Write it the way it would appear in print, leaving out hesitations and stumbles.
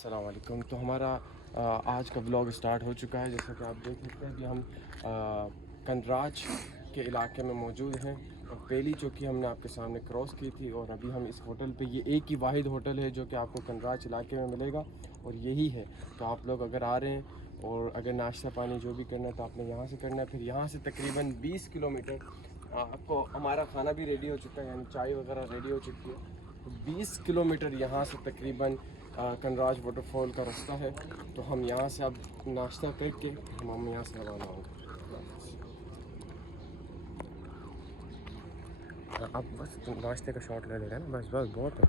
अस्सलाम वालेकुम। तो हमारा आज का व्लॉग स्टार्ट हो चुका है। जैसा कि आप देख सकते हैं कि हम कंदराज के इलाके में मौजूद हैं और पहली चौकी हमने आपके सामने क्रॉस की थी और अभी हम इस होटल पे, ये एक ही वाहिद होटल है जो कि आपको कंदराज इलाके में मिलेगा और यही है। तो आप लोग अगर आ रहे हैं और अगर नाश्ता पानी जो भी करना है तो आपने यहाँ से करना है। फिर यहाँ से तकरीबन 20 किलोमीटर आपको हमारा खाना भी रेडी हो चुका है, यानी चाय वगैरह रेडी हो चुकी है। 20 किलोमीटर यहाँ से तकरीबन कंदराज वाटरफॉल का रास्ता है। तो हम यहाँ से अब नाश्ता करके हम यहाँ से रवाना होंगे। अब बस नाश्ते का शॉट ले ले रहे हैं ना, बस बहुत है।